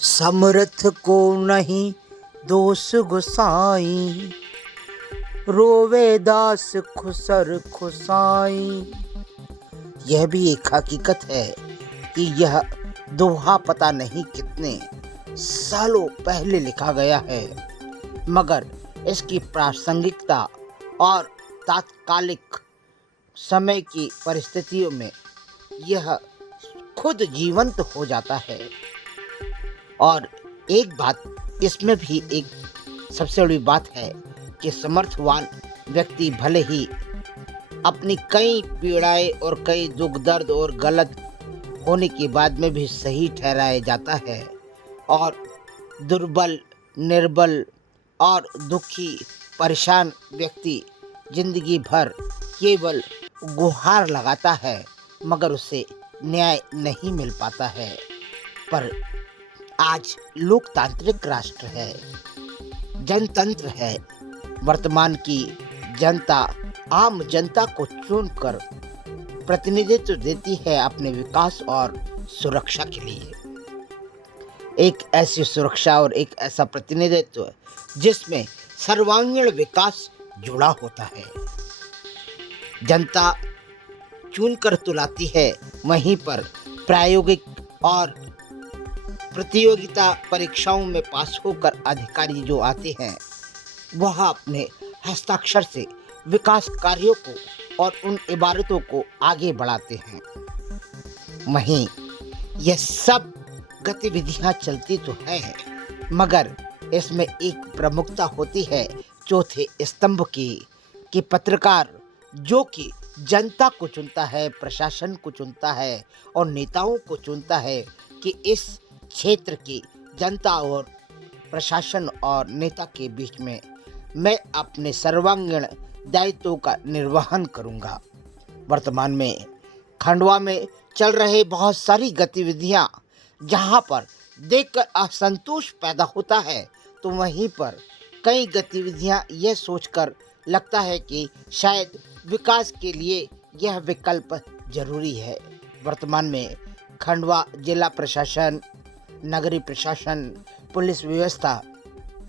समर्थ को नहीं दोष गुसाई, रोवे दास खुसर खुसाई। यह भी एक हकीकत है कि यह दोहा पता नहीं कितने सालों पहले लिखा गया है, मगर इसकी प्रासंगिकता और तात्कालिक समय की परिस्थितियों में यह खुद जीवंत हो जाता है। और एक बात इसमें भी एक सबसे बड़ी बात है कि समर्थवान व्यक्ति भले ही अपनी कई पीड़ाएं और कई दुख दर्द और गलत होने के बाद में भी सही ठहराया जाता है, और दुर्बल, निर्बल और दुखी, परेशान व्यक्ति जिंदगी भर केवल गुहार लगाता है, मगर उसे न्याय नहीं मिल पाता है। पर आज लोकतांत्रिक राष्ट्र है, जनतंत्र है। वर्तमान की जनता आम जनता को चुनकर प्रतिनिधित्व देती है अपने विकास और सुरक्षा के लिए। एक ऐसी सुरक्षा और एक ऐसा प्रतिनिधित्व जिसमें सर्वांगीण विकास जुड़ा होता है। जनता चुनकर तुलाती है, वहीं पर प्रायोगिक और प्रतियोगिता परीक्षाओं में पास होकर अधिकारी जो आते हैं वह अपने हस्ताक्षर से विकास कार्यों को और उन इबारतों को आगे बढ़ाते हैं। वहीं यह सब गतिविधियां चलती तो हैं, मगर इसमें एक प्रमुखता होती है चौथे स्तंभ की, कि पत्रकार जो कि जनता को चुनता है, प्रशासन को चुनता है और नेताओं को चुनता है कि इस क्षेत्र की जनता और प्रशासन और नेता के बीच में मैं अपने सर्वांगीण दायित्वों का निर्वहन करूंगा। वर्तमान में खंडवा में चल रहे बहुत सारी गतिविधियां जहां पर देखकर असंतोष पैदा होता है, तो वहीं पर कई गतिविधियां यह सोचकर लगता है कि शायद विकास के लिए यह विकल्प जरूरी है। वर्तमान में खंडवा जिला प्रशासन, नगरीय प्रशासन, पुलिस व्यवस्था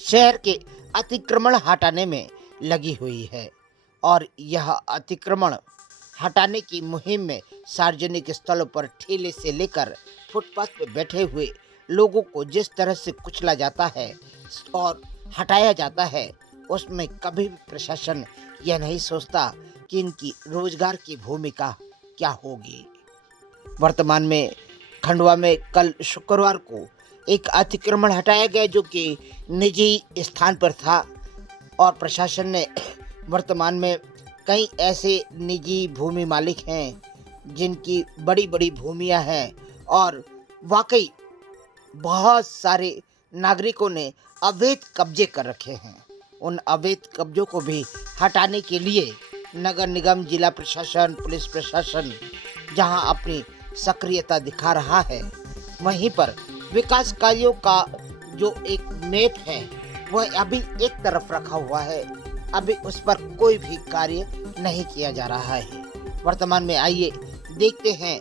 शहर के अतिक्रमण हटाने में लगी हुई है, और यह अतिक्रमण हटाने की मुहिम में सार्वजनिक स्थलों पर ठेले से लेकर फुटपाथ पर बैठे हुए लोगों को जिस तरह से कुचला जाता है और हटाया जाता है, उसमें कभी भी प्रशासन यह नहीं सोचता कि इनकी रोजगार की भूमिका क्या होगी। वर्तमान में खंडवा में कल शुक्रवार को एक अतिक्रमण हटाया गया जो कि निजी स्थान पर था, और प्रशासन ने वर्तमान में कई ऐसे निजी भूमि मालिक हैं जिनकी बड़ी बड़ी भूमियां हैं, और वाकई बहुत सारे नागरिकों ने अवैध कब्जे कर रखे हैं। उन अवैध कब्जों को भी हटाने के लिए नगर निगम, जिला प्रशासन, पुलिस प्रशासन जहां अपनी सक्रियता दिखा रहा है, वहीं पर विकास कार्यों का जो एक मैप है वह अभी एक तरफ रखा हुआ है। अभी उस पर कोई भी कार्य नहीं किया जा रहा है। वर्तमान में आइए देखते हैं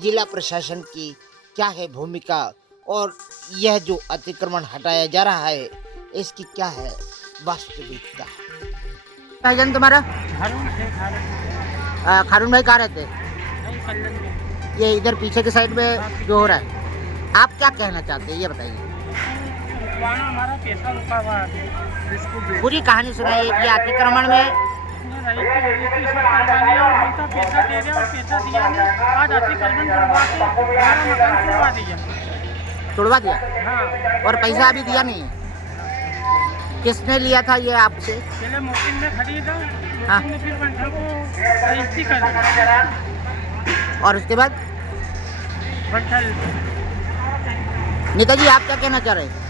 जिला प्रशासन की क्या है भूमिका, और यह जो अतिक्रमण हटाया जा रहा है इसकी क्या है वास्तविकता। भाईजान तुम्हारा खारून भाई कहाँ रहते हैं? ये इधर पीछे के साइड में जो हो रहा है, आप क्या कहना चाहते हैं ये बताइए। हमारा पैसा रुका हुआ है, पूरी कहानी सुनाइए कि अतिक्रमण में पैसा दे दिया और पैसा दिया नहीं, आज अतिक्रमण करवा के हमारा मकान तोड़वा दिया। हाँ, और पैसा अभी दिया नहीं है। किसने लिया था ये आपसे? पहले मोटिन में खरीदा, हाँ। मोटिन में फिर बंठल को रजिस्ट्री कर दिया, और उसके बाद बंठल। नेताजी आप क्या कहना चाह रहे हैं?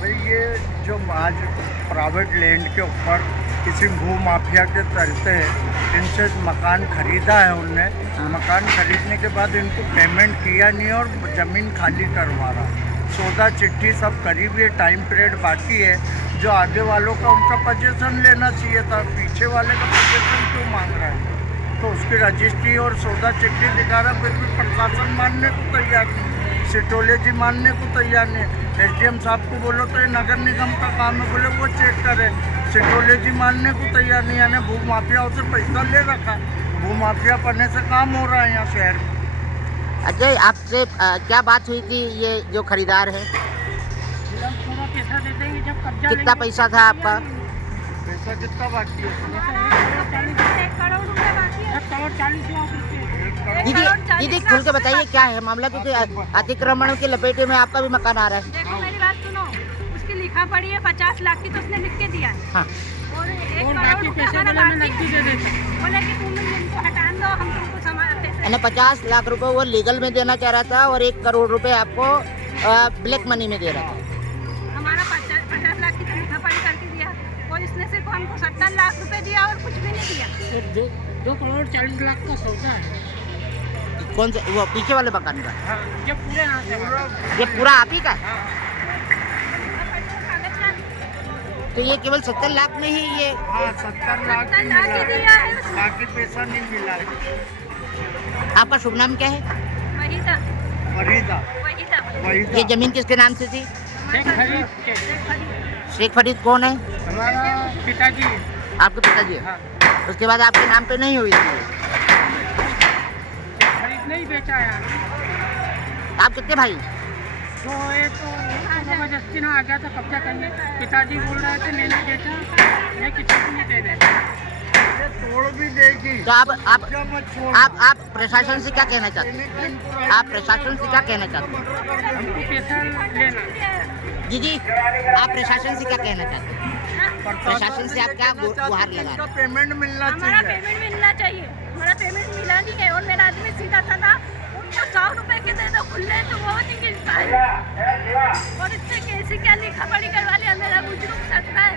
भाई ये जो आज प्राइवेट लैंड के ऊपर किसी भू माफिया के चलते इनसे मकान खरीदा है उनने, मकान खरीदने के बाद इनको पेमेंट किया नहीं और ज़मीन खाली करवा रहा। सौदा चिट्ठी सब करी हुई है, टाइम पीरियड बाकी है। जो आगे वालों का उनका पोजीशन लेना चाहिए था, पीछे वाले का पोजीशन क्यों मांग रहा है? तो उसकी रजिस्ट्री और सौदा चिट्ठी दिखा रहा, फिर भी प्रशासन मानने को तैयार नहीं। सिटोले जी मानने को तैयार नहीं है। SDM साहब को बोलो तो ये नगर निगम का काम है, बोले वो चेक करे। सिटोले जी मानने को तैयार नहीं, यानी भू माफियाओं से पैसा ले रखा, भू माफिया पढ़ने से काम हो रहा है यहाँ शहर में। अजय, आपसे क्या बात हुई थी? ये जो खरीदार है, हम पूरा पैसा दे देंगे जब कब्जा कितना लेंगे। पैसा था आपका? पैसा कितना बाकी है? 1 करोड़ रुपए बाकी है। 1,40 लाख रुपए। दीदी दीदी खुल के बताइए क्या है मामला, क्योंकि अतिक्रमण के लपेटे में आपका भी मकान आ रहा है। देखो मेरी बात सुनो, उसकी लिखा पड़ी है 50 लाख की, तो उसने लिख के दिया है। हाँ, और 1 और करोड़ बाकी रुपया पैसे हमारा बोले मैं बाकी नकदी है। दे देते। बोले कि तुम इनको हटा दो, हम तुमको पैसे। यानी 50 लाख रुपए वो लीगल में देना चाह रहा था और 1 करोड़ रुपए आपको ब्लैक मनी में दे रहा था। हमारा 50 लाख की तो लिखा पड़ी करके दिया, और इसने सिर्फ हमको 70 लाख रुपए दिया और कुछ भी नहीं दिया। तो 2 करोड़ 40 लाख का सौदा है। कौन सा? वो पीछे वाले मकान का? हाँ, ये पूरे यहाँ से ये पूरा आप ही का है? कागज का तो ये केवल 70 लाख में ही ये? हाँ, 70 लाख 70 ही लाख मिला ही है, दिया है उसने। बाकी पैसा नहीं मिला है। आपका शुभ नाम क्या है? वही था, फरीदा, वही था। वही ये था। जमीन किसके नाम से थी? शेख फरीद के। शेख फरीद कौन है? हमारा पिताजी। आपके पिताजी है? हाँ, उसके बाद आपके नाम पे नहीं हुई थी? खरीद नहीं बेचा यार। आप कितने भाई? तो ये तो जबरदस्ती ना आ गया था कब्जा करने। पिताजी बोल रहे थे मैंने बेचा, मैं किसी को नहीं दे देता। ये तोड़ भी देगी। तो आप जब मत छोड़। आप प्रशासन से क्या कहना चाहते हैं? आप प्रशासन से क्या कहना चाहते हैं? हमको पैसा लेना। जी आप प्रशासन से क्या कहना चाहते हैं? प्रशासन से आप क्या गुहार लगा रहे हैं? पेमेंट मिलना हमारा चाहिए। पेमेंट मिलना चाहिए, हमारा पेमेंट मिला नहीं है। और मेरा आदमी सीधा था ना, उनको 100 रुपए के दे दो खुले, तो वो नहीं मिलता है। और इससे कैसे क्या लिखा पड़ी करवा लिया, मेरा बुजुर्ग सकता है।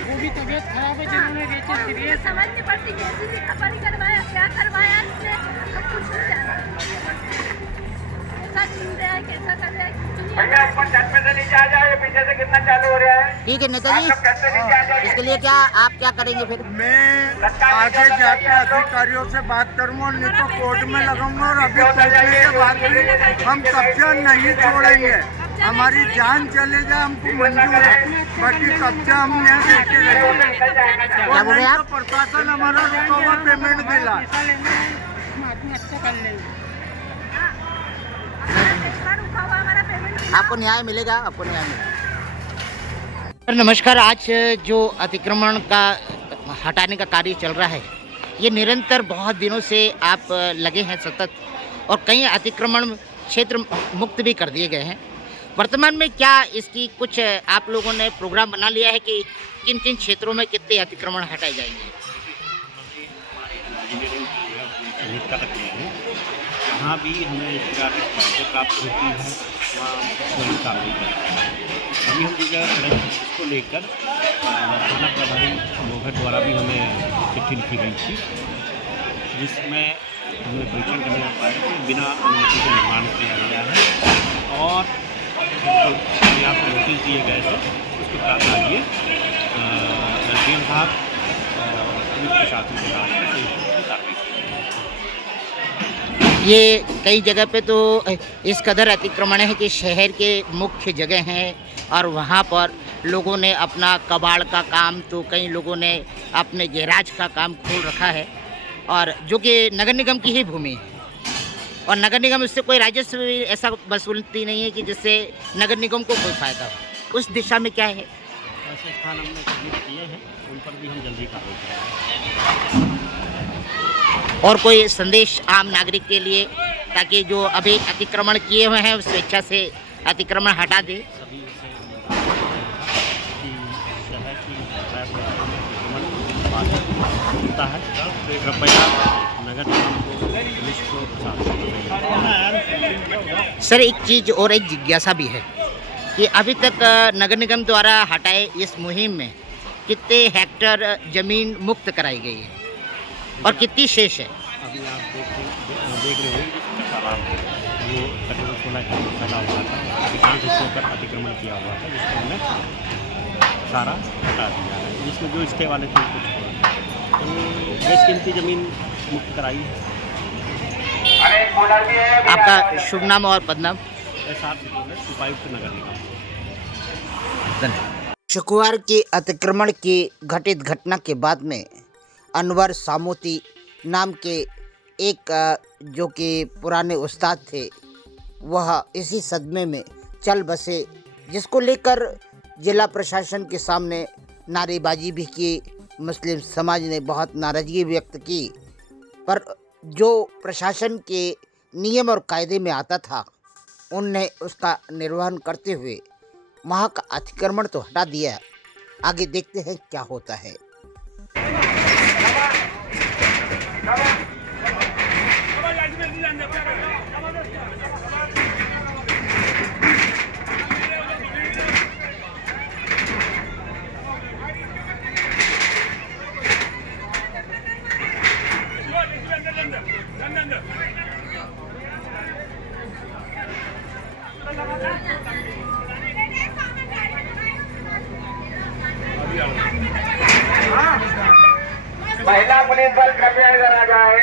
वो भी तबीयत खराब है जिन्होंने बेचे और मुझे सीरियस। समझ नहीं पड़ती कैसे लिखा पड़ी करवाया, क्या करवाया इसने, हम कुछ नहीं जानते। कैसा छीन रहा है, कैसा कर रहा है, कुछ नहीं भैया ऊपर छत पे से नीचे आ जाओ, ये पीछे से कितना चालू हो रहा है। ठीक है नेताजी, सब छत से नीचे आ जाओ। इसके लिए क्या आप क्या करेंगे फिर? मैं आगे जाके अधिकारियों से बात करूंगा, नहीं तो कोर्ट में लगाऊंगा। और अभी फैसले के बाद में हम कब्जा नहीं छोड़ेंगे, हमारी जान चले जाए हमको मंजूर है, बाकी कब्जा हम यहाँ देखे रहेंगे। क्या बोल रहे हैं और आप? प्रशासन हमारा रुका हुआ पेमेंट दिला। पैसा लेना है, हम आदमी अच्छा कर लेंगे। एक्स्ट्रा रुका हुआ हमारा पेमेंट। आपको न्याय मिलेगा, आपको न्याय मिलेगा। सर नमस्कार, आज जो अतिक्रमण का हटाने का कार्य चल रहा है, ये निरंतर बहुत दिनों से आप लगे हैं सतत, और कई अतिक्रमण क्षेत्र मुक्त भी कर दिए गए हैं। वर्तमान में क्या इसकी कुछ आप लोगों ने प्रोग्राम बना लिया है कि किन किन क्षेत्रों में कितने अतिक्रमण हटाए जाएंगे? कर रखे हैं, जहाँ भी हमें ट्रैफिक फायदे प्राप्त होती है वहाँ वही कार्रवाई करते हैं। अभी हम जगह इसको लेकर थाना प्रभारी मोहर द्वारा भी हमें चिट्ठी लिखी गई थी, जिसमें हमें परीक्षण करने का पाया कि बिना अनुमति के निर्माण किया गया है, और यहाँ पर नोटिस दिए गए थे उसके प्रावधान ये SDM साहब और पुलिस प्रशासन के साथ कार्रवाई की। ये कई जगह पे तो इस कदर अतिक्रमण है कि शहर के मुख्य जगह हैं और वहाँ पर लोगों ने अपना कबाड़ का काम, तो कई लोगों ने अपने गैराज का काम खोल रखा है, और जो कि नगर निगम की ही भूमि है, और नगर निगम इससे कोई राजस्व भी ऐसा वसूलती नहीं है कि जिससे नगर निगम को कोई फायदा हो। उस दिशा में क्या है? ऐसे स्थान हमने चिन्हित किए हैं, उन पर भी हम जल्दी कार्रवाई करेंगे। और कोई संदेश आम नागरिक के लिए, ताकि जो अभी अतिक्रमण किए हुए हैं स्वेच्छा से अतिक्रमण हटा दे? सभी से कि शहर की अतिक्रमण होता है, कृपया नगर निगम को, पुलिस को, प्रशासन को। सर एक चीज़ और, एक जिज्ञासा भी है कि अभी तक नगर निगम द्वारा हटाए इस मुहिम में कितने हेक्टेयर ज़मीन मुक्त कराई गई है और कितनी शेष है? अभी आप देख रहे होंगे कि तालाब वो तकरीबन 16 एकड़ फैला हुआ था, अधिकांश हिस्सों पर अतिक्रमण किया हुआ था, जिसको हमने सारा हटा दिया है, जिसमें जो स्टे वाले थे कुछ तो बेशकीमती ज़मीन मुक्त कराई है। अरे कूलर भी है। आपका शुभ नाम और पदनाम? SR सिटी उपायुक्त नगर निगम। शुक्रवार के अतिक्रमण की घटित घटना के बाद में अनवर सामोती नाम के एक जो कि पुराने उस्ताद थे, वह इसी सदमे में चल बसे, जिसको लेकर जिला प्रशासन के सामने नारेबाजी भी की। मुस्लिम समाज ने बहुत नाराज़गी व्यक्त की, पर जो प्रशासन के नियम और कायदे में आता था उनने उसका निर्वहन करते हुए वहाँ का अतिक्रमण तो हटा दिया। आगे देखते हैं क्या होता है। महिला पुलिस बल कृपया इधर आ जाए।